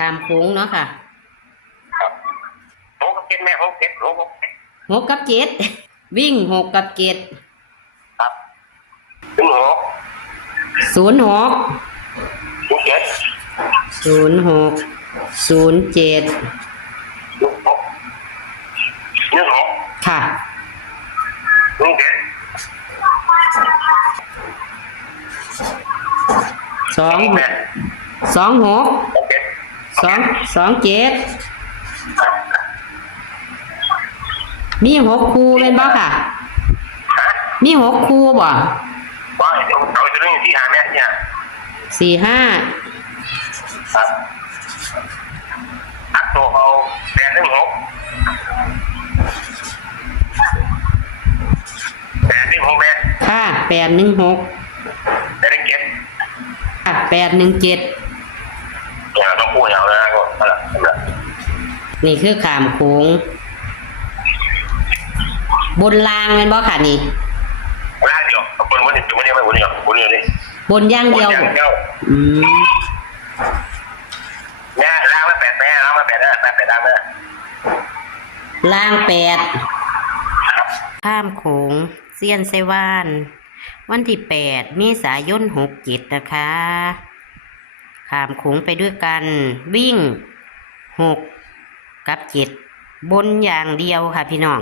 ข้ามโค้งเนาะค่ะครับหกกับเจ็ดแม่หกเจ็ดหกหกกับเจ็ดวิ่งหกกับเจ็ดครับถึงหกศูนย์หกถึงเจ็ดศูนย์หกศูนย์เจ็ดถึงหกถึงหกค่ะถึงเจ็ดสองหกสองหกเจ็ดสองเจ็ดมีหกคู่เป็นบ่ค่ะมีหกคู่บ่ว่าเอาจะเรื่องที่หาแม่เนี่ยสี่ห้าครับอัดตัวเอาแปดถึงหกแปดถึงหกแม่ค่ะ816แปดถึงเจ็ดค่ะ817เนี่ยต้องพูดอย่างนั้นก็นี่คือขามโค้งบนรางเป็นบ่ค่ะนี่ล่างเดียวบนนี้ไม่บนนี้บนนี้นี่บนย่างเดียวอืมแม่ล่างมาแปดแม่ล่างมาแปดนะแปดล่างแม่ล่าง8ข้ามโขงเซียนไซว่านวันที่8เมษายน67นะคะข้ามโขงไปด้วยกันวิ่ง6กับ7บนอย่างเดียวค่ะพี่น้อง